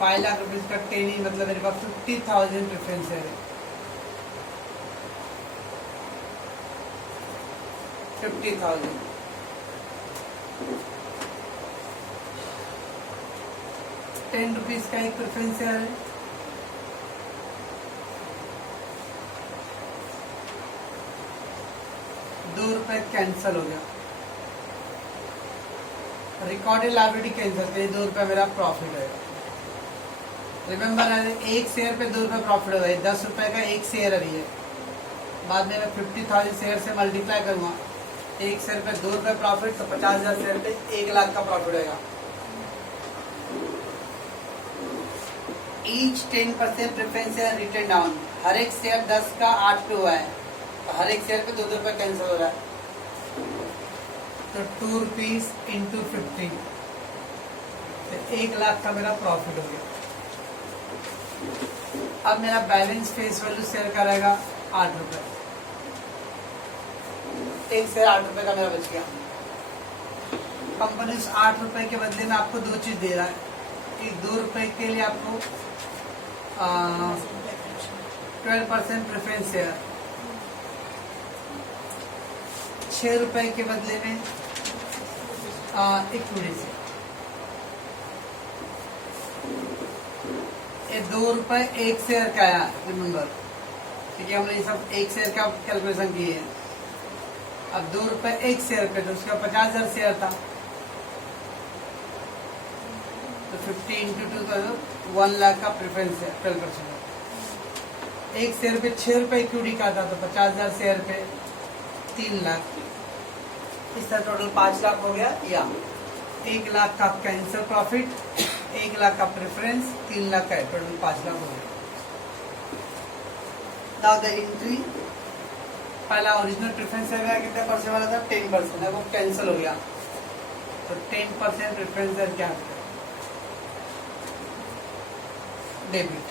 5 lakh rupees का 10 ही मतलब मेरे पास 50,000 प्रेफरेंस शेयर है। 50,000 10 रुपीज का एक प्रेफरेंस शेयर है। ₹2 कैंसिल हो गया, रिकॉर्डेड लायबिलिटी कैंसिल, तो ये ₹2 मेरा प्रॉफिट है। रिमेम्बर एक शेयर पे ₹2 प्रॉफिट होगा, ये ₹10 का एक शेयर अभी है। बाद में मैं 50,000 शेयर से मल्टीप्लाई करूंगा, एक शेयर पे ₹2 प्रॉफिट, तो 50,000 शेयर पे 1 लाख का प्रॉफिट होगा। Each 10% preference share return down, हर एक शेयर 10 का 8 पे हुआ है, तो हर एक शेयर पे ₹2 कैंसिल हो रहा है, तो ₹2 इंटू 50, तो 1 लाख का मेरा प्रॉफिट हो गया। अब मेरा बैलेंस फेस वैल्यू शेयर का रहेगा ₹8, एक शेयर ₹8 का मेरा बच गया। कंपनी उस ₹8 के बदले में आपको दो चीज दे रहा है कि ₹2 के लिए आपको 12% प्रेफरेंस शेयर, ₹6 के बदले में इक्विटी शेयर। ये ₹2 एक शेयर का आया, रिमेम्बर, क्योंकि हमने ये सब एक शेयर का कैलकुलेशन किए हैं। अब ₹2 एक शेयर पे, तो उसका 50,000 शेयर था, तो 50 इंटू 2 का 1 लाख का प्रेफरेंस है, 12%। एक शेयर पे ₹6 इक्विटी का था, तो 50,000 शेयर पे 3 लाख, इस तरह टोटल 5 लाख हो गया। या 1 लाख का कैंसिल प्रॉफिट, 1 लाख का प्रेफरेंस, 3 लाख का है, टोटल 5 लाख हो गया। नाउ द एंट्री, पहला ओरिजिनल प्रेफरेंस शेयर कितना परसेंट वाला था, 10%, है वो कैंसिल हो गया, तो 10% प्रेफरेंस शेयर क्या है, डेबिट।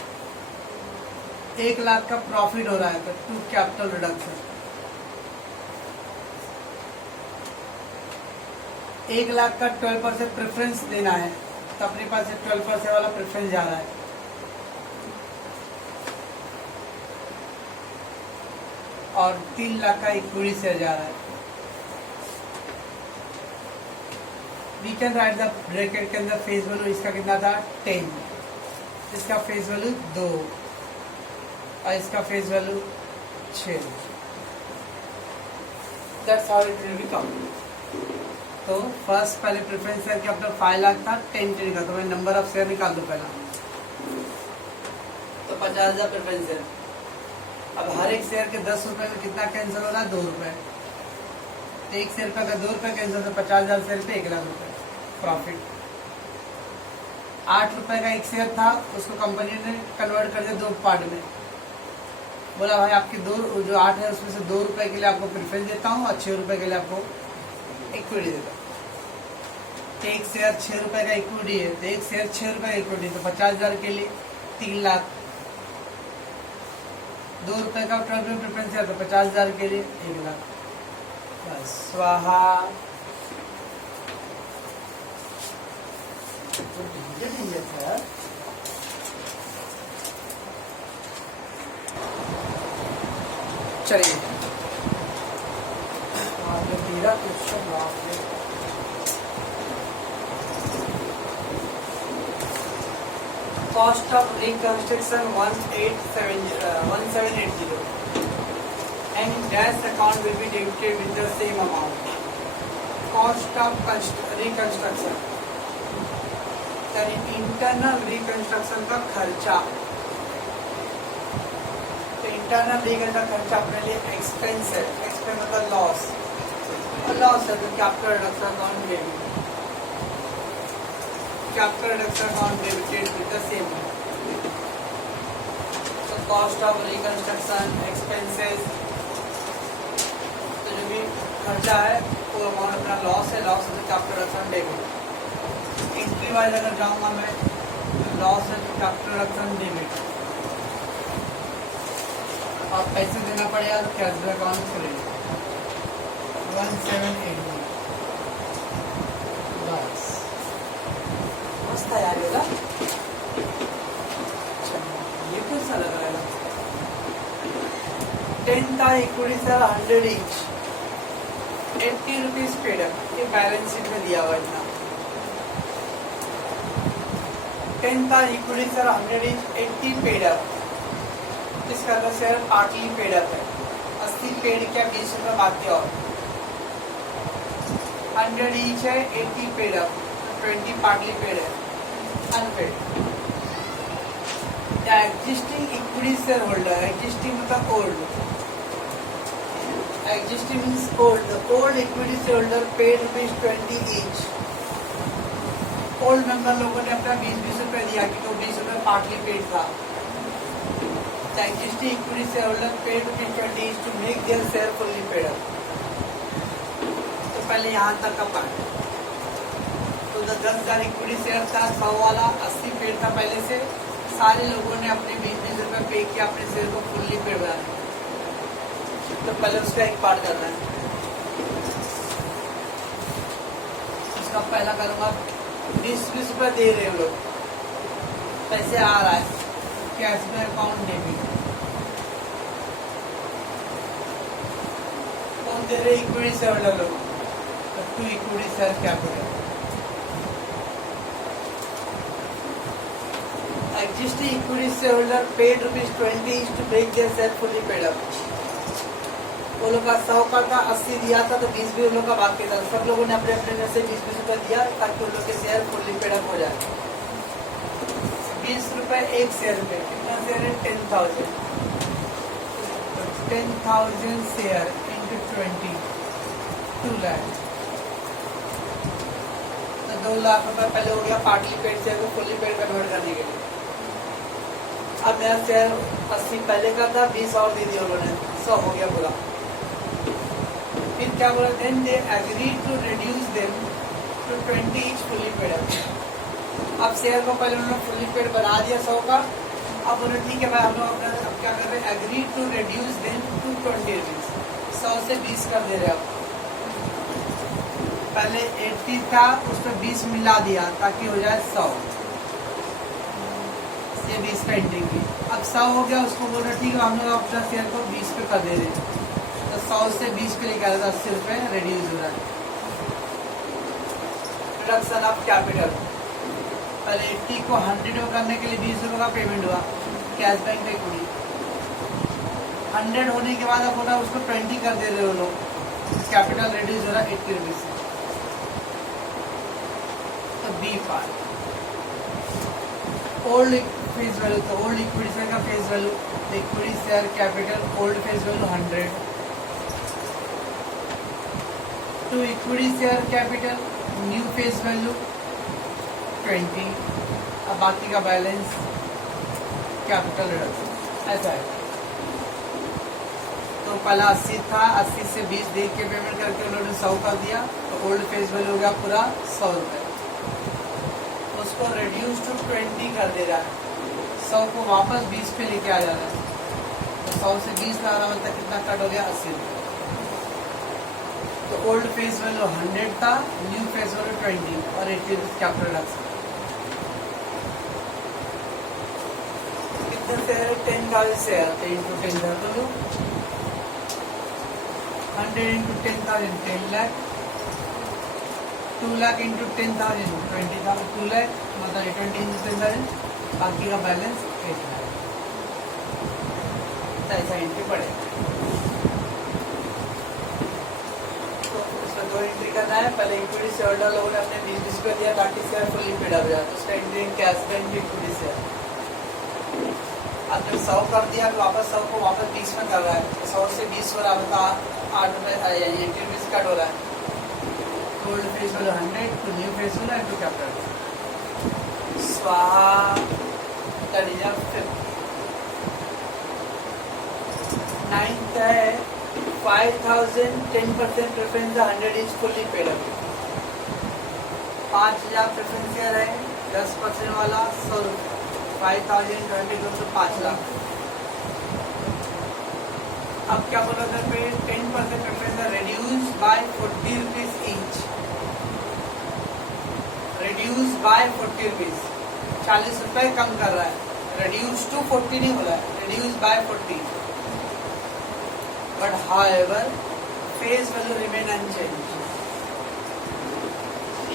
1 लाख का प्रॉफिट हो रहा है, तो टू कैपिटल रिडक्शन, 1 लाख का 12% प्रेफरेंस देना है, तो अपने पास 12% वाला प्रेफरेंस जा रहा है, और 3 लाख का इक्विटी शेयर जा रहा है। We can write the bracket के अंदर फेस वैल्यू इसका कितना था, 10, इसका फेस वैल्यू 2, और इसका face value 6। That's how it will become. तो फर्स्ट पहले प्रेफरेंस शेयर कैपिटल 5 लाख था, 10 का, तो मैं नंबर ऑफ शेयर निकाल दूं पहला, तो 50,000 प्रेफरेंस शेयर। अब हर एक शेयर के ₹10 में कितना कैंसिल हो रहा है, ₹2। एक शेयर का अगर ₹2 कैंसिल, तो 50,000 शेयर पे 1 लाख रुपए प्रॉफिट। ₹8 का एक शेयर था, उसको कंपनी ने कन्वर्ट कर दिया 2 पार्ट में, बोला भाई आपकी जो 8 है उसमें से ₹2 के लिए आपको प्रेफरेंस देता हूँ, और ₹6 के लिए आपको इक्विटी देता हूँ। एक शेयर ₹6 का इक्विटी है, तो एक शेयर ₹6 का इक्विटी, तो 50,000 के लिए 3 लाख, ₹2 का 12 प्रेफरेंस है, तो 50,000 के लिए 1 लाख। बस स्वाहा। चलिए आगे तेरा क्वेश्चन आपने cost of reconstruction 1780 and dash account will be debited with the same amount. Cost of reconstruction यानी इंटरनल रिकंस्ट्रक्शन का खर्चा, तो इंटरनल रिकंस्ट्रक्शन का खर्चा अपने लिए एक्सपेंस है, एक्सपेंस मतलब लॉस, लॉस है, तो capital reduction account debit, capital reduction account debited with the same. तो कॉस्ट ऑफ रिकंस्ट्रक्शन एक्सपेंसेस, तो जो भी खर्चा है वो अमाउंट अपना लॉस है, लॉस है तो capital reduction debit. Entry wise अगर जाऊंगा मैं, लॉस है तो कैपिटल रिडक्शन डेबिट, और पैसे देना पड़ेगा तो कैश अकाउंट क्रेडिट 1780। बस मस्त है यार ये। Equity share 100 each, 80 rupees paid up, ये बैलेंस शीट में दिया हुआ इतना। 10 था equity share 100 each, 80 paid up, इसका तो शेयर पार्टली पेड अप है, 80 पेड क्या 20 रुपये बाकी और 100 ईच है, 80 पेड अप, 20 पार्टली पेड है, unpaid. Existing equity share holder, existing मतलब old, existing means old equity share holder paid ₹20 each. Old member लोगों ने अपना 20-20 रुपए दिया कि तो 20 रुपए पार्टली पेड था। Existing equity share holder paid ₹20 each to make their share fully paid up. तो पहले यहाँ तक का पार्ट, तो 10,000 इक्विटी शेयर था, 100 वाला 80 पेड था पहले से, सारे लोगों ने अपने 20-20 रुपए पे किया अपने शेयर को फुल्ली पेड बनाने। तो पहले उसका एक पार्ट करना है, उसका पहला करूंगा 20-20 रुपए दे रहे हो लोग, पैसे आ रहा है कैश में अकाउंट डेबिट, कौन दे रहे इक्विटी शेयर होल्डर लोग, to equity share capital. Existing equity share holder paid ₹20 each to make their share fully paid up. वो लोग का 100 का था, 80 दिया था, तो 20 भी उन लोग का बाकी था। सब लोगों ने अपने अपने में से 20-20 रुपए दिया ताकि उन लोग के शेयर फुल्ली पेड अप हो जाए। 20 रुपए एक शेयर पे, कितना शेयर है 10,000, 10,000 शेयर इंटू 20, 2 लाख, तो 2 लाख रुपए पहले हो गया पार्टली पेड शेयर को फुल्ली पेड कन्वर्ट करने के लिए। अब मेरा शेयर 80 पहले का था, 20 और दे दिया उन्होंने, 100 हो गया पूरा। फिर क्या बोला, then they agree to reduce them to 20 each fully paid up. अब शेयर को पहले उन्होंने फुल्ली पेड बना दिया 100 का, अब उन्होंने ठीक है भाई हम लोग अपना अब क्या कर रहे हैं, agree to reduce them to 20 rupees, 100 से 20 कर दे रहे अब। पहले 80 था, उसमें 20 मिला दिया ताकि हो जाए 100, ये 20 का एंडिंग की। अब 100 हो गया, उसको बोल रहे ठीक है हम लोग अपना शेयर को 20 पे कर दे रहे हैं, तो 100 से 20 पे लेकर आया था, 80 रुपये रिड्यूस हो रहा है। रिडक्शन ऑफ कैपिटल, पहले 80 को 100 में करने के लिए 20 रुपये का पेमेंट हुआ कैश बैंक में इक्विटी, 100 होने के बाद अब बोला उसको 20 कर दे रहे हो लोग, कैपिटल रिड्यूस हो रहा है 80 रुपीज से। तो B part old face value, तो ओल्ड इक्विटी शेयर का face value, equity share capital old face value 100 to equity share capital new face value 20, अब बाकी का बैलेंस कैपिटल रिडक्शन ऐसा है। तो पहला 80 था, 80 से 20 दे के पेमेंट करके उन्होंने 100 कर दिया, तो ओल्ड फेस वैल्यू हो गया पूरा 100 रुपये, उसको रिड्यूस टू 20 कर दे रहा है, 100 को वापस 20 पे लेके आ जा रहा है, तो 100 से 20 ला रहा मतलब कितना कट हो गया 80 रुपये। तो ओल्ड फेस वैल्यू 100 था, न्यू फेस वैल्यू 20 और 80 कैपिटल रिडक्शन। कितने शेयर है 10,000 शेयर, 10 तो लो 100 इंटू 10,000 10 लाख, 2 लाख इंटू 10,000 20,000, 2 लाख मतलब 20 इंटू 10,000, बाकी का बैलेंस 8 लाख। ऐसा एंट्री पड़ेगा, तो उसमें 2 एंट्री करना है। पहले इक्विटी शेयर होल्डर लोगों ने अपने 20 रुपये दिया ताकि शेयर फुल्ली पेड अप जाए, तो उसका entry cash bank equity share. अब जब 100 कर दिया तो वापस 100 को वापस 20 में कर रहा है, तो 100 से 20 हो रहा है, 8 रुपये 80 रुपीज कट हो रहा है। Old face value 100 to new face value to capital स्वाहा। नाइन्थ है 5,000 10% preference 100 is fully paid up, 5,000 preference share है, 10% वाला 100 रुपये, 5,000 20 तो 5 लाख। अब क्या बोला था पे 10% preference reduce by 40 rupees each, reduce by 40 rupees, 40 रुपए कम कर रहा है, रिड्यूस टू 40 नहीं हो रहा है, reduce by 40। but however face value remain unchanged.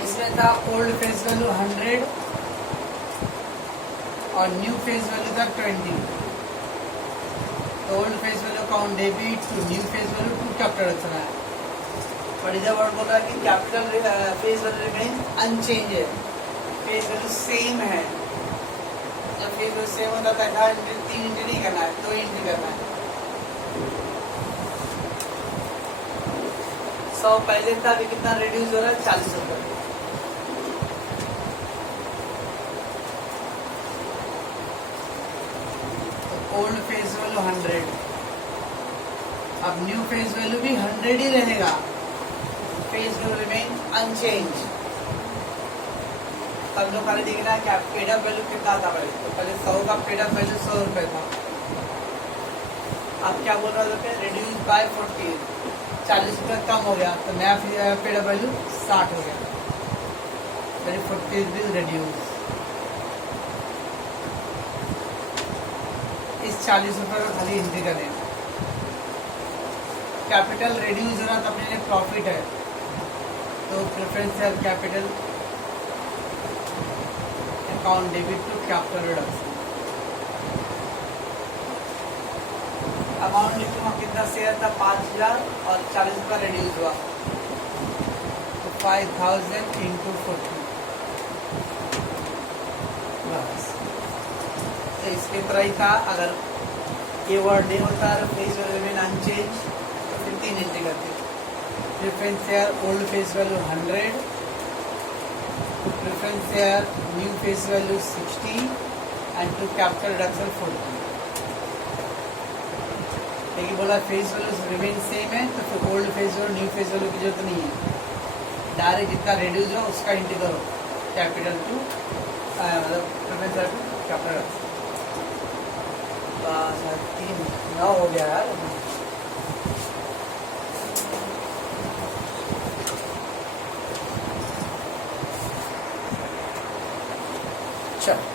इसमें था ओल्ड फेस वैल्यू 100 और न्यू फेस वैल्यू था 20. तो old face value account debit to new face value to capital रखना है. बट इधर वर्ड बोल रहा है कि capital face value remain unchange है, फेस वैल्यू सेम है. जब फेस वैल्यू सेम होता था 3 एंट्री नहीं करना है, 2 एंट्री करना है. 100 पहले था, अभी कितना रिड्यूस हो रहा है? 40 रुपये. ओल्ड फेस वैल्यू 100, अब न्यू फेस वैल्यू भी 100 ही रहेगा. Face value remain unchange. तब लोग खाली देखना है कि आप पेड अप वैल्यू कितना था. पहले 100 का पेड अप वैल्यू 100 रुपये था. आप क्या बोल रहे थे? रिड्यूस बाय 40, 40 रुपये कम हो गया तो नया पेड अप वैल्यू 60 हो गया. 40 रुपीज रिड्यूस. इस 40 रुपये का खाली एंट्री करें. कैपिटल रिड्यूस हो रहा तो अपने लिए प्रॉफिट है, तो preference share capital account debit to capital reduction. Amount लिखूंगा कितना शेयर था? 5000 और 40 रुपया रिड्यूस हुआ तो 5000 इंटू 40 बस. तो इसके तरह ही था. अगर ये वर्ड नहीं होता फेस वैल्यू रिमेन अनचेंज तो फिर 3 एंट्री करते. Preference share old face value 100, preference share new face value 60 and to capital reduction 40. लेकिन बोला फेस वैल्यू रिमेन सेम है तो फिर old face value new face value की जरूरत नहीं है. डायरेक्ट जितना रिड्यूस हो उसका एंट्री करो कैपिटल टू मतलब preference share to capital reduction. 3 9 हो गया यार.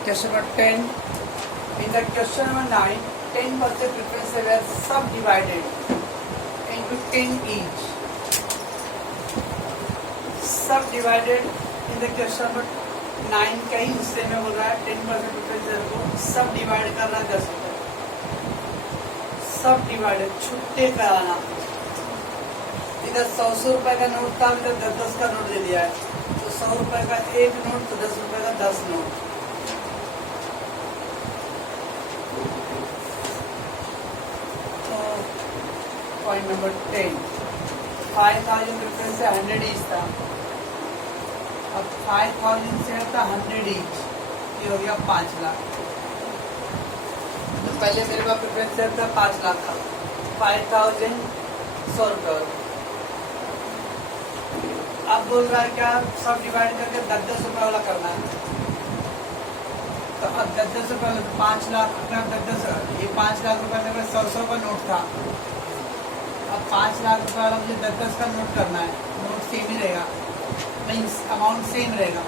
Question number 10. In the question number 9, 10% preference were subdivided into 10 each. Subdivided in the question number 9 का ही हिस्से में बोल रहा है 10% प्रेफरेंस को सब डिवाइड करना 10 रुपये. सब डिवाइडेड छुट्टे कराना. इधर 100 रुपए का नोट था, इधर 10 का नोट दे दिया है. तो 100 रुपए का एक नोट तो 10 रुपए का 10 नोट. तो पॉइंट नंबर 10, 5000 प्रेफरेंस से 100 ईच था. अब 5000 से था 100 ईच, ये हो गया 5 लाख. तो पहले मेरे पास प्रेफरेंस शेयर था 5 लाख का. 5000 100 रुपये. अब बोल रहा है क्या सब डिवाइड करके 10-10 रुपये वाला करना है. तो अब 10-10 रुपये वाला 5 लाख का 10-10, ये 5 लाख रुपये मेरे पास 100 का नोट था. अब 5 लाख रुपये वाला मुझे 10-10 का नोट करना है. नोट सेम ही रहेगा, मीन्स अमाउंट सेम रहेगा.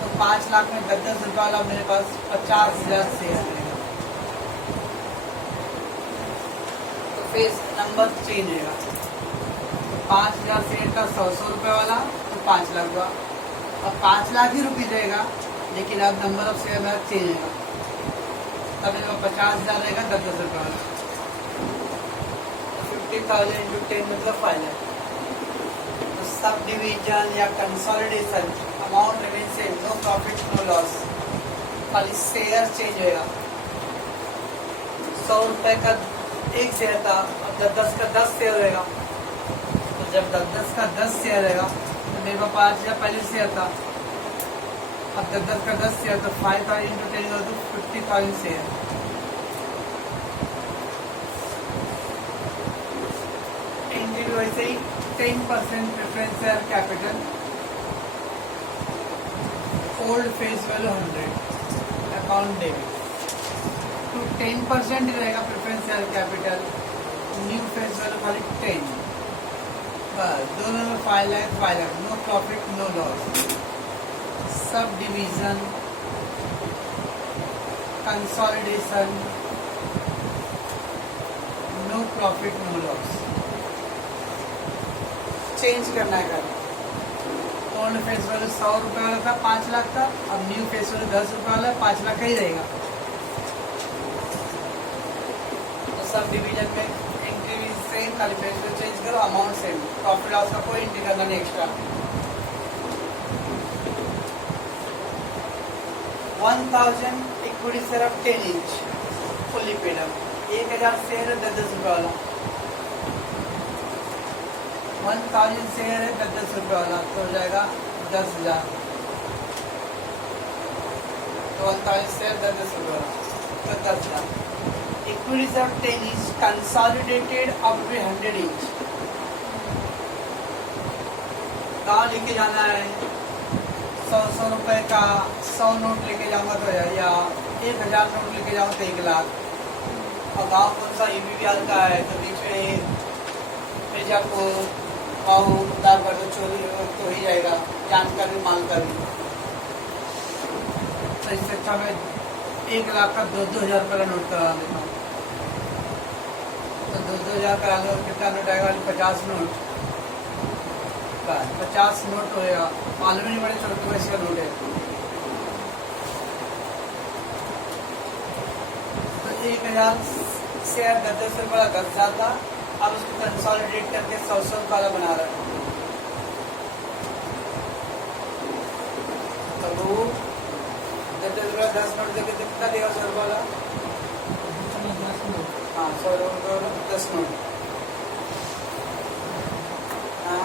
तो 5 लाख में 10-10 रुपये वाला मेरे पास 50,000 शेयर रहेगा. तो फेस नंबर चेंज रहेगा. 5000 शेयर का 100 रुपये वाला तो 5 लाख हुआ. अब 5 लाख ही रुपये रहेगा, लेकिन अब नंबर ऑफ शेयर मेरा चेंज रहेगा. तब मेरे पास 50,000 रहेगा 10-10 रुपये वाला. 50,000 इंटू 10 मतलब 5 लाख. सब डिवीजन या consolidation amount remain same, no profit no loss, खाली शेयर चेंज होगा. 100 रुपए का एक शेयर था, अब 10 का 10 शेयर रहेगा. तो जब 10 का 10 शेयर रहेगा तो मेरे पास 5,000 पहले शेयर था. अब 10 का 10 शेयर तो 5,000 इंटू 10 तो 50,000 शेयर. वैसे ही 10% preference share capital, old face value 100 account debit. तो 10% ही रहेगा preference share capital. New face value खाली 10. बस दोनों में 5 lakh, no profit no loss. Sub division consolidation no no profit no loss. Change करना है कर। ओल्ड फेस वैल्यू 100 रुपये वाला था 5 लाख का, अब न्यू फेस वैल्यू 10 रुपये वाला 5 लाख का ही रहेगा। तो सब डिवीजन में एंट्री सेम, खाली फेस वैल्यू चेंज करो, अमाउंट सेम, प्रॉफिट लॉस का कोई एंट्री करना नहीं extra. 1000 equity share of 10 inch fully paid up, 1000 share है 10 रुपये वाला, 1000 शेयर है 10 रुपये वाला, तो हो जाएगा 10,000। तो 1000 शेयर 10 रुपये वाला तो 10,000। Equity share of 10 inch consolidated up to 100 inch. कहाँ लेके जाना है? 100 रुपये का 100 नोट लेके जाऊंगा तो या 1000 नोट लेके जाऊँ तो 1 लाख। और गाँव कौन सा EBBR का है तो बीच में मिर्जापुर गाँव उतार कर तो चोरी तो ही जाएगा, जान का भी माल का भी। तो इससे अच्छा मैं 1 लाख का 2,000 रुपये का नोट करा लेता हूँ। तो 2,000 करा लो, कितना नोट आएगा? 50 नोट, 50 नोट होएगा। मालूम ही नहीं बड़े छोटे पैसे का नोट है। तो 1000 शेयर 10 रुपये वाला 10,000 था, अब उसको कंसोलिडेट करके 100 वाला बना रहा है। तो वो 10 रुपये 10 नोट देके कितना देगा? 100 रुपये वाला, हाँ 100 रुपये वाला 10 नोट। हाँ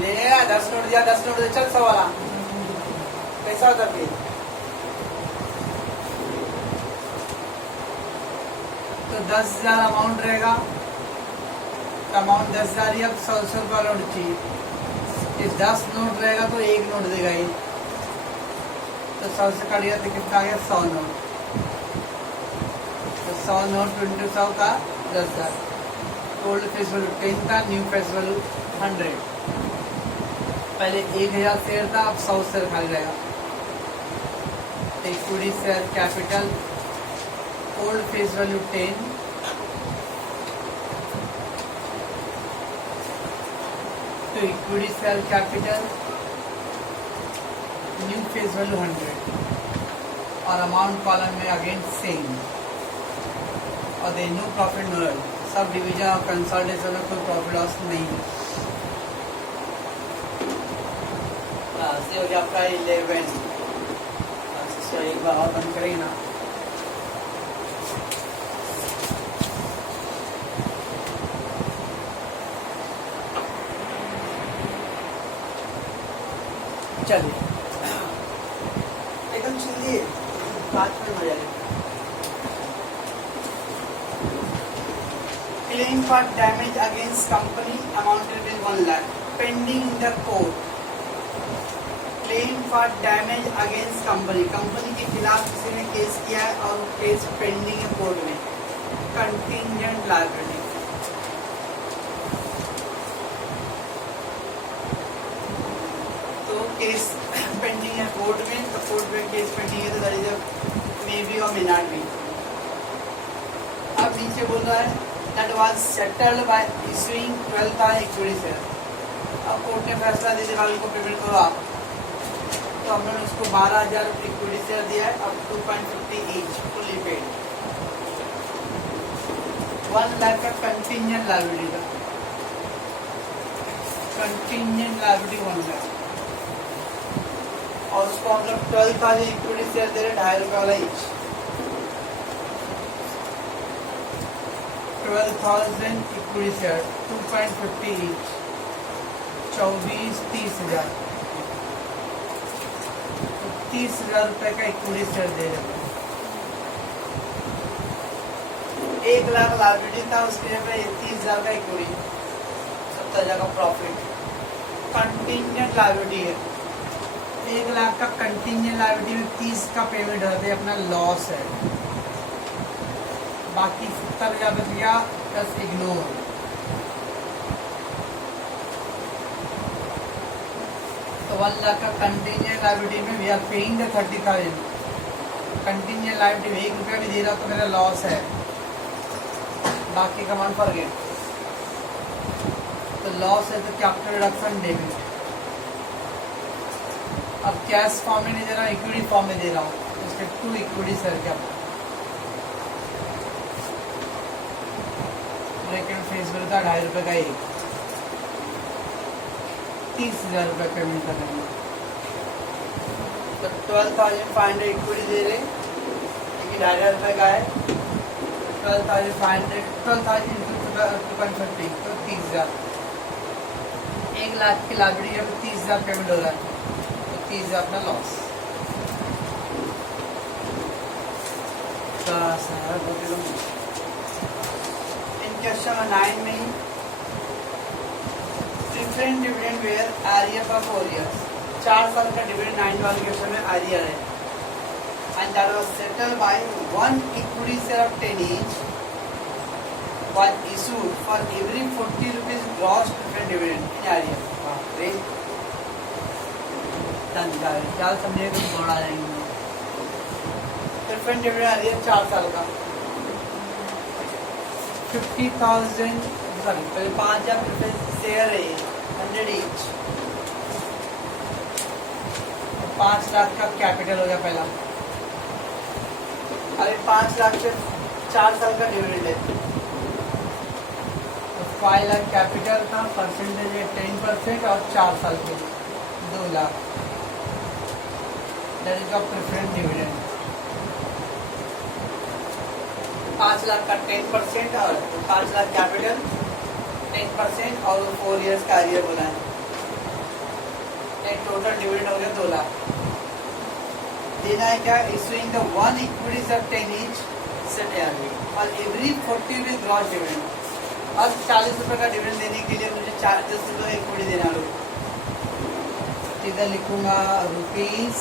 ले 10 नोट दिया, 10 नोट दे, चल 100 वाला कैसा होता फिर? तो 10,000 अमाउंट रहेगा, अमाउंट 10,000 ही, अब 100 रुपये नोट चाहिए। ये 10 नोट रहेगा तो 1 नोट देगा ही, तो 100 से काट गया तो कितना आ गया? 100 नोट। तो 100 नोट इंटू 100 का 10,000। ओल्ड फेस वैल्यू 10 था, न्यू फेस वैल्यू 100। पहले 1000 शेयर था, अब 100 शेयर खाली रहेगा। Equity share capital old face value 10, तो equity share capital new face value 100 और अमाउंट कॉलम में अगेन सेम। और they no profit no loss, sub division और कंसोलिडेशन में कोई प्रॉफिट लॉस नहीं है। से हो गया आपका 11। अच्छा एक बार और बंद करेंगे ना। चलिए एकदम सुनिए, 5 मिनट हो जाएगा। Claim for damage against company amounted till 1 lakh pending in the court. Claim for damage against company, company के खिलाफ किसी ने केस किया है और वो केस पेंडिंग है कोर्ट में। कंटिंजेंट लायबिलिटी, तो केस पेंडिंग है कोर्ट में, तो कोर्ट में केस पेंडिंग है तो दैट इज मे बी और मे नॉट बी। अब नीचे बोल रहा है that was settled bye issuing 12,000 equity share. अब कोर्ट ने फैसला दे दिया को पेमेंट करो आप, तो हमने उसको 12,000 इक्विटी शेयर दिया है, अब 2.50 ईच फुली पेड। 1 लाख का कंटिंजेंट लायबिलिटी का, कंटिंजेंट लायबिलिटी 1 लाख, और उसको हम लोग 12,000 इक्विटी शेयर दे रहे 2.5 रुपये वाला ईच। 12,000 इक्विटी शेयर 2.50 ईच, 24-30,000, 30,000 रुपए का इक्विटी शेयर दे रहे। 1 लाख लायबिलिटी था, उसके लिए 30,000 का इक्विटी, 70,000 का प्रॉफिट। कंटिंजेंट लायबिलिटी है, 1 लाख का कंटिंजेंट लायबिलिटी में 30 का पेमेंट होता है, अपना लॉस है। बाकी 70,000 बच गया, बस इग्नोर। तो 1 लाख का कंटिंजेंट लायबिलिटी में we are paying the 30,000, continue liability में 1 रुपया भी दे रहा तो मेरा लॉस है, बाकी का मान फॉरगेट। तो लॉस है तो कैपिटल रिडक्शन डेबिट। अब कैश फॉर्म में नहीं दे रहा, इक्विटी फॉर्म में दे रहा हूँ, इसके 2 इक्विटी सर क्या ब्रैकेट फेस मिलता है 2.5 रुपये का एक, 30,000 रुपये पेमेंट करेंगे। तो 12,500 इक्विटी दे रहे, लेकिन 2,500 रुपये का है। 12,500 12,000 250 तो 30,000, 1 लाख की लाइबिलिटी है तो 30,000 पेमेंट हो रहा है, तो 30,000 अपना लॉस। इन क्वेश्चन 9 में different dividend where area for 4 years, 4 साल का डिविडेंड 9 वाले क्वेश्चन में एरिया है, and that was settled bye 1 equity share of 10 each was issued for every 40 rupees gross preferred dividend in area. क्या समझे तो दौड़ा जाएंगे। प्रेफरेंस डिविडेंड एरिया 4 साल का 50,000 सॉरी पहले 5,000 प्रेफरेंस शेयर है 100 each, 5 लाख का कैपिटल हो गया पहला। अरे 5 लाख से 4 साल का डिविडेंड है तो 5 लाख कैपिटल का परसेंटेज है 10% और 4 साल के 2 lakh, that is of preference dividend. 5 lakh का 10% और 5 लाख कैपिटल 10% और 4 years का एरियर बोला है, टोटल डिविडेंड हो गया 2 लाख। देना है क्या, issuing the 1 equity share 10 each set और एवरी 40 रुपीज ग्रॉस डिविडेंड। अब 40 रुपये का डिविडेंड देने के लिए मुझे 10 रुपये इक्विटी देना होगा, इधर लिखूंगा रुपीज,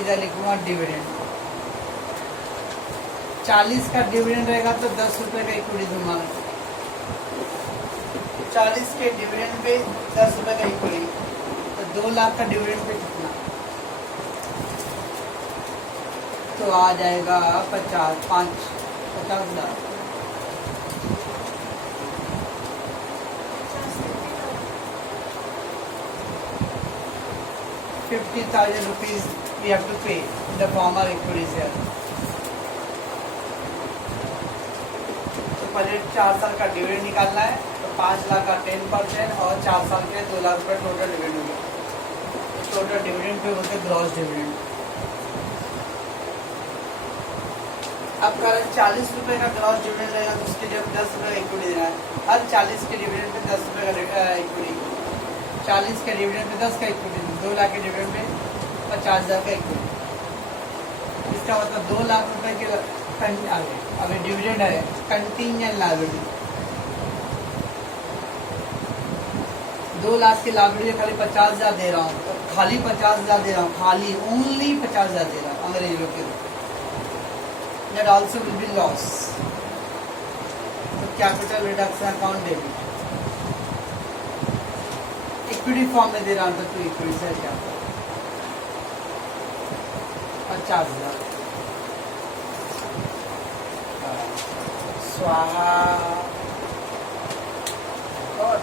इधर लिखूंगा डिविडेंड। 40 का डिविडेंड रहेगा तो 10 रुपये का इक्विटी दूंगा, 40 के डिविडेंड पे 10 रुपये का इक्विटी, तो 2 लाख का डिविडेंड पे कितना, तो आ जाएगा 50,000 50,000 rupees we have to pay in the form of equity share। तो पहले 4 साल का डिविडेंड निकालना है, तो 5 लाख का 10% और 4 साल के 2 लाख रुपये टोटल डिविडेंड होगा। तो टोटल डिविडेंड पे बोलते ग्रॉस डिविडेंड। अब कारण 40 रुपये का ग्रॉस डिविडेंड रहेगा तो उसके लिए 10 रुपये का इक्विटी देना है। हर 40 के डिविडेंड पे 10 रुपये का इक्विटी, 40 के डिविडेंड पे 10 का इक्विटी, 2 लाख के डिविडेंड पे 50,000 का इक्विटी। इसका मतलब 2 लाख रुपए के आगे अभी डिविडेंड है कंटिजेंट लायबिलिटी, 2 लाख की लायबिलिटी खाली 50,000 दे रहा हूँ, तो खाली 50,000 दे रहा हूँ, खाली ओनली 50,000 दे रहा हूँ अंग्रेजी लोग के, that also will be loss। तो capital reduction account debit, equity form में दे रहा हूँ तो इक्विटी से क्या 50,000 स्वाहा और